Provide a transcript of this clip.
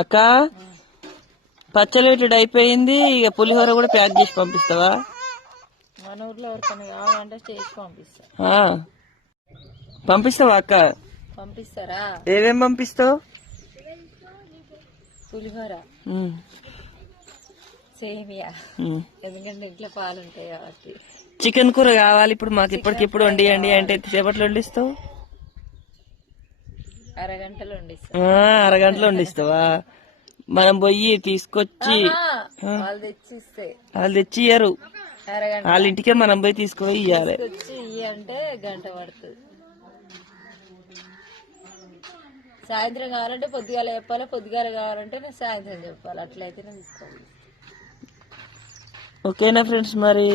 అక్క పచ్చలేటుడు అయిపోయింది, ఇక పులిహోర కూడా ప్యాక్ చేసి పంపిస్తావా? మన ఊర్లో ఎవరికైనా కావాలంటే చేసి పంపిస్తా. పంపిస్తావా అక్క? పంపిస్తారా? ఏమేం పంపిస్తావు? పులిహోర, సేమియా, ఎందుకంటే ఇంట్లో పాలు ఉంటాయి కాబట్టి. చికెన్ కూర కావాలి ఇప్పుడు మాకు, ఇప్పటికిప్పుడు వండియండి అంటే ఎంతసేపట్లో వండిస్తావు? అరగంటలో వండిస్తా. అరగంటలో వండిస్తావా? మనం పోయి తీసుకొచ్చి వాళ్ళు తెచ్చిస్తే, వాళ్ళు తెచ్చి ఇయ్యరు, వాళ్ళ ఇంటికే మనం పోయి తీసుకొని ఇయ్యాలి. ఇయ్యి అంటే గంట పడుతుంది. సాయంత్రం కావాలంటే పొద్దుగాల చెప్పాలి, పొద్దుగాల కావాలంటే నేను సాయంత్రం చెప్పాలి, అట్లయితేనే తీసుకోవాలి. ఓకేనా ఫ్రెండ్స్ మరి?